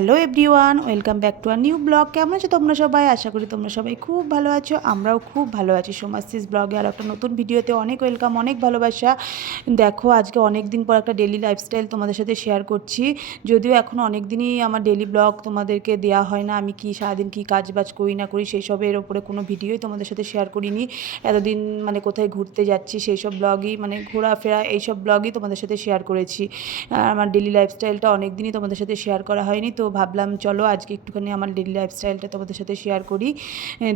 Hello everyone, welcome back to our new blog. কেমন আছো তোমরা সবাই? আশা করি তোমরা সবাই খুব ভালো আছো। আমরাও খুব ভালো আছি। সোমাশ্রীস ব্লগে আর একটা নতুন ভিডিওতে অনেক ওয়েলকাম, অনেক ভালোবাসা। দেখো, আজকে অনেক দিন পর একটা ডেলি লাইফস্টাইল তোমাদের সাথে শেয়ার করছি। যদিও এখন অনেক দিনই আমার ডেলি ব্লগ তোমাদেরকে দেওয়া হয় না। আমি কি সারাদিন কী কাজ বাজ করি না করি সেই সবের ওপরে কোনো ভিডিওই তোমাদের সাথে শেয়ার করিনি। এতদিন কোথায় ঘুরতে যাচ্ছি সেই সব ব্লগই, ঘোরাফেরা এইসব ব্লগই তোমাদের সাথে শেয়ার করেছি। আমার ডেলি লাইফস্টাইলটা অনেক দিনই তোমাদের সাথে শেয়ার করা হয়নি, তো ভাবলাম চলো আজকে একটুখানি আমার ডেলি লাইফস্টাইলটা তোমাদের সাথে শেয়ার করি।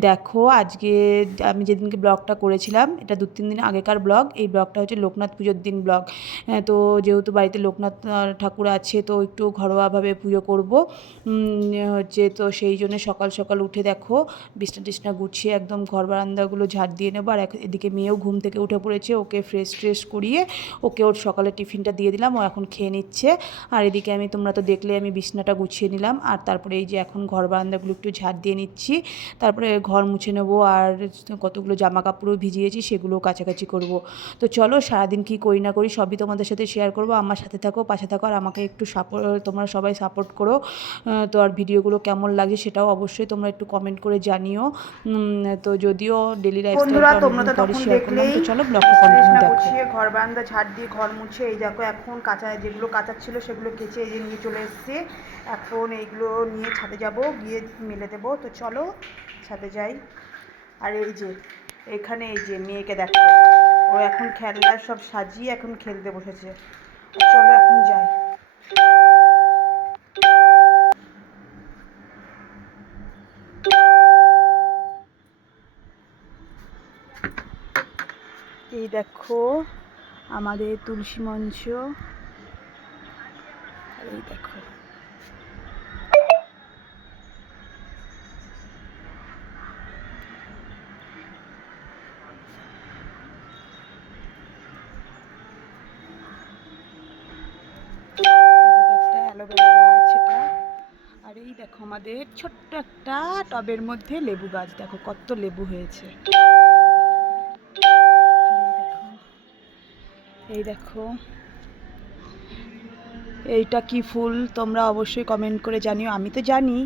দেখো, আজকে আমি যেদিনকে ব্লগটা করেছিলাম, এটা 2-3 দিন আগেকার ব্লগ। এই ব্লগটা হচ্ছে লোকনাথ পুজোর দিন ব্লগ। তো যেহেতু বাড়িতে লোকনাথ ঠাকুর আছে, তো একটু ঘরোয়াভাবে পুজো করব তো সেই জন্য সকাল সকাল উঠে দেখো বিছনা টিছনা গুছিয়ে একদম ঘর বারান্দাগুলো ঝাড় দিয়ে নেবো। আর এদিকে মেয়েও ঘুম থেকে উঠে পড়েছে, ওকে ফ্রেশ ট্রেশ করিয়ে ওকে ওর সকালে টিফিনটা দিয়ে দিলাম, ও এখন খেয়ে নিচ্ছে। আর এদিকে তোমরা তো দেখলে আমি বিছনাটা গুছিয়ে নিলাম, আর তারপরে এই যে এখন ঘর বারান্দাগুলো একটু ঝাড় দিয়ে নিচ্ছি। তারপরে ঘর মুছে নেবো, আর কতগুলো জামা কাপড়ও ভিজিয়েছি সেগুলোও কাছাকাছি করব। তো চলো, সারাদিন কী করি না করি সবই তোমাদের সাথে শেয়ার করব। আমার সাথে থাকো, পাশে থাকো, আর আমাকে একটু তোমরা সবাই সাপোর্ট করো। তো আর ভিডিওগুলো কেমন লাগে সেটাও অবশ্যই তোমরা একটু কমেন্ট করে জানিও। তো যদিও ডেলি লাইফস্টাইলটা অনেকদিন পরে শেয়ার করলাম, তো চলো ব্লগটা কন্টিনিউ দেখো। গুছিয়ে ঘর বারান্দা ঝাড় দিয়ে ঘর মুছে এই দেখো এখন যেগুলো কাঁচা ছিল সেগুলো কেচে এই যে নিয়ে চলে এসেছি। এখন এইগুলো নিয়ে ছাদে যাব, গিয়ে মেলে দেবো। তো চলো ছাদে যাই। আর এই যে এখানে এই যে মেয়েকে দেখো, ও এখন খেলনার সব সাজিয়ে এখন খেলতে বসেছে। চলো এখন যাই। এই দেখো আমাদের তুলসী মঞ্চ, এই দেখো একটা অ্যালোভেরা গাছ এটা। আর এই দেখো আমাদের ছোট্ট একটা টবের মধ্যে লেবু গাছ, দেখো কত লেবু হয়েছে। এই দেখো এইটা কি ফুল তোমরা অবশ্যই কমেন্ট করে জানিও। আমি তো জানি,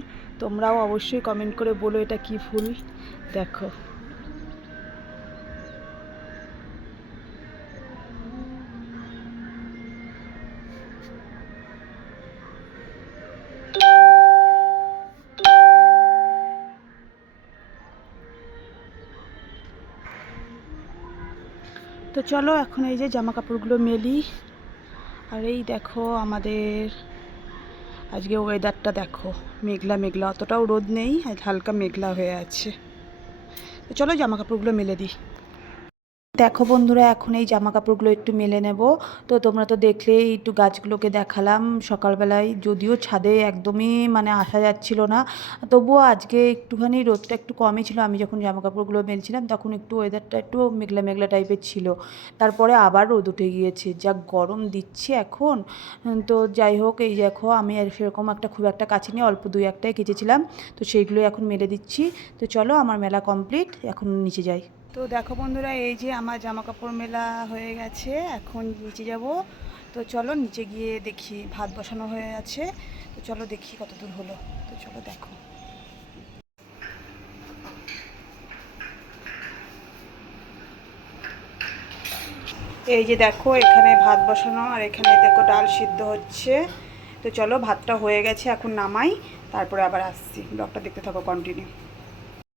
তোমরাও অবশ্যই কমেন্ট করে বলো এটা কি ফুল। দেখো তো চলো এখন এই যে জামা কাপড়গুলো মেলি। আর এই দেখো আমাদের আজকে ওয়েদারটা দেখো, মেঘলা মেঘলা, অতটাও রোদ নেই, হালকা মেঘলা হয়ে আছে। তো চলো জামা কাপড়গুলো মেলে দিই। দেখো বন্ধুরা, এখন এই জামা কাপড়গুলো একটু মেলে নেব। তো তোমরা তো দেখলেই একটু গাছগুলোকে দেখালাম সকালবেলায়, যদিও ছাদে একদমই আসা যাচ্ছিল না, তবুও আজকে একটুখানি রোদটা একটু কমই ছিল। আমি যখন জামা কাপড়গুলো মেলছিলাম তখন একটু ওয়েদারটা একটু মেঘলা মেঘলা টাইপের ছিল। তারপরে আবার রোদ উঠে গিয়েছে, যা গরম দিচ্ছে এখন। তো যাই হোক, এই দেখো আমি সেরকম খুব একটা কাছে নিয়ে অল্প 2-1টাই কেচেছিলাম, তো সেইগুলোই এখন মেলে দিচ্ছি। তো চলো আমার মেলা কমপ্লিট, এখন নিচে যাই। তো দেখো বন্ধুরা, এই যে আমার জামা কাপড় মেলা হয়ে গেছে, এখন নিচে যাব। তো চলো নিচে গিয়ে দেখি, ভাত বসানো হয়ে আছে, তো চলো দেখি কত দূর হলো। তো চলো দেখো, এই যে দেখো এখানে ভাত বসানো, আর এখানে দেখো ডাল সিদ্ধ হচ্ছে। তো চলো ভাতটা হয়ে গেছে, এখন নামাই, তারপরে আবার আসছি। ব্লগটা দেখতে থাকো কন্টিনিউ।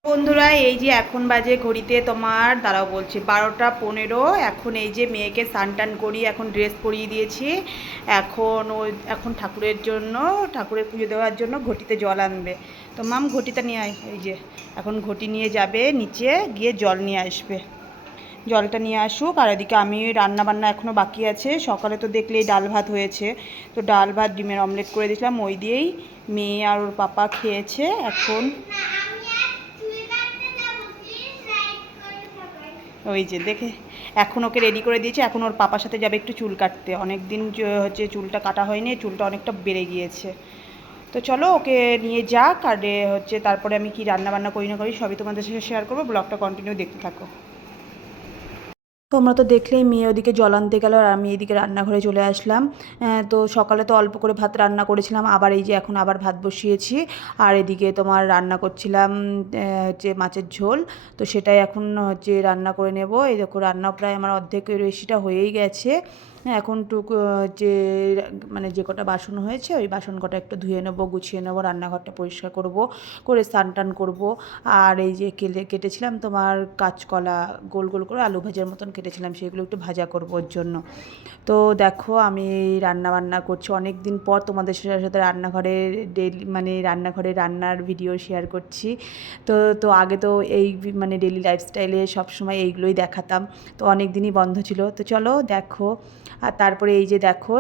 বন্ধুরা, এই যে এখন বাজে ঘড়িতে তোমার দাঁড়াও বলছি 12টা 15। এখন এই যে মেয়েকে স্নান টান করিয়ে এখন ড্রেস পরিয়ে দিয়েছি। এখন ঠাকুরের জন্য, ঠাকুরের পুজো দেওয়ার জন্য ঘটিতে জল আনবে। তো মাম ঘটিটা নিয়ে আয়। এই যে এখন ঘটি নিয়ে যাবে নিচে, গিয়ে জল নিয়ে আসবে। জলটা নিয়ে আসুক। আর এদিকে আমি রান্না বান্না এখনও বাকি আছে। সকালে তো দেখলেই ডাল ভাত হয়েছে, তো ডাল ভাত ডিমের অমলেট করে দিয়েছিলাম, ওই দিয়েই মেয়ে আর ওর পাপা খেয়েছে। এখন ওই যে দেখে এখন ওকে রেডি করে দিয়েছে, এখন ওর পাপার সাথে যাবে একটু চুল কাটতে। অনেক দিন হচ্ছে চুলটা কাটা হয়নি, চুলটা অনেকটা বেড়ে গিয়েছে। তো চলো ওকে নিয়ে যাক, আর হচ্ছে তারপরে আমি কি রান্না বান্না করি না করি সবই তোমাদের সাথে শেয়ার করবো। ব্লগটা কন্টিনিউ দেখতে থাকো। তোমরা তো দেখলেই মেয়ে ওদিকে জল আনতে গেল আর আমি এদিকে রান্নাঘরে চলে আসলাম। তো সকালে তো অল্প করে ভাত রান্না করেছিলাম, আবার এই যে এখন আবার ভাত বসিয়েছি। আর এদিকে তোমার রান্না করছিলাম হচ্ছে মাছের ঝোল, তো সেটাই এখন হচ্ছে রান্না করে নেব। এই দেখো রান্না প্রায় আমার অর্ধেক রেসিটা হয়েই গেছে। এখন যে মানে যে কটা বাসন হয়েছে ওই বাসন কটা একটু ধুয়ে নেবো, গুছিয়ে নেবো, রান্নাঘরটা পরিষ্কার করব, করে স্নান টান করবো। আর এই যে কেটেছিলাম তোমার কাঁচকলা, গোল গোল করে আলু ভাজার মতন কেটেছিলাম, সেগুলো একটু ভাজা করবো ওর জন্য। তো দেখো আমি রান্না বান্না করছি অনেক দিন পর, তোমাদের সাথে রান্নাঘরের ডেলি মানে রান্নাঘরে রান্নার ভিডিও শেয়ার করছি। তো তো আগে তো এই মানে ডেলি লাইফস্টাইলে সবসময় এইগুলোই দেখাতাম, তো অনেক দিনই বন্ধ ছিল। তো চলো দেখো। আর তারপরে এই যে দেখো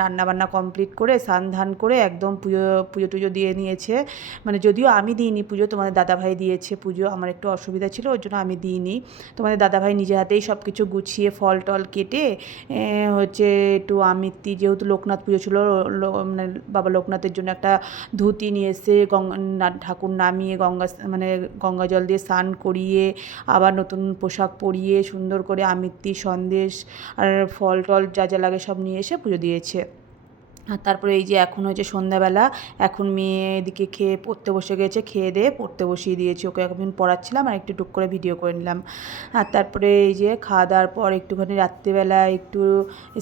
রান্নাবান্না কমপ্লিট করে স্নান ধান করে একদম পুজো পুজো টুজো দিয়ে নিয়েছে। মানে যদিও আমি দিইনি পুজো, তোমাদের দাদাভাই দিয়েছে পুজো, আমার একটু অসুবিধা ছিল ওর জন্য আমি দিইনি। তোমাদের দাদাভাই নিজে হাতেই সব কিছু গুছিয়ে ফল টল কেটে হচ্ছে একটু আমিত্তি, যেহেতু লোকনাথ পুজো ছিল, মানে বাবা লোকনাথের জন্য একটা ধুতি নিয়ে এসে ঠাকুর নামিয়ে মানে গঙ্গা জল দিয়ে স্নান করিয়ে আবার নতুন পোশাক পরিয়ে সুন্দর করে আমিত্তি সন্দেশ আর ফল টল যা যা লাগে সব নিয়ে এসে পুজো দিয়েছে। আর তারপরে এই যে এখন হয়েছে সন্ধ্যাবেলা, এখন মেয়ে এদিকে খেয়ে পড়তে বসে গেছে, খেয়ে দিয়ে পড়তে বসিয়ে দিয়েছি, ওকে এখন পড়াচ্ছিলাম আর একটু টুক করে ভিডিও করে নিলাম। আর তারপরে এই যে খাওয়া দাওয়ার পর একটুখানি রাত্রিবেলা একটু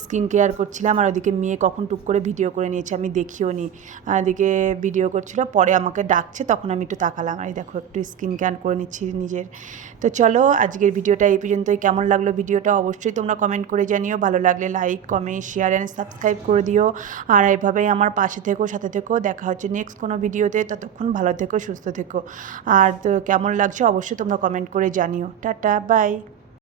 স্কিন কেয়ার করছিলাম, আর ওদিকে মেয়ে কখন টুক করে ভিডিও করে নিয়েছে আমি দেখিও নি। আর এদিকে ভিডিও করছিল, পরে আমাকে ডাকছে তখন আমি একটু তাকালাম, আর এই দেখো একটু স্কিন কেয়ার করে নিচ্ছি নিজের। তো চলো আজকের ভিডিওটা এই পর্যন্তই। কেমন লাগলো ভিডিওটা অবশ্যই তোমরা কমেন্ট করে জানিও, ভালো লাগলে like comment share and subscribe করে দিও। আর এইভাবেই আমার পাশে থেকো, সাথে থেকো, দেখা হচ্ছে নেক্সট কোনো ভিডিওতে। ততক্ষণ ভালো থেকো, সুস্থ থেকো। আর তো কেমন লাগছে অবশ্যই তোমরা কমেন্ট করে জানিও। Tata bye.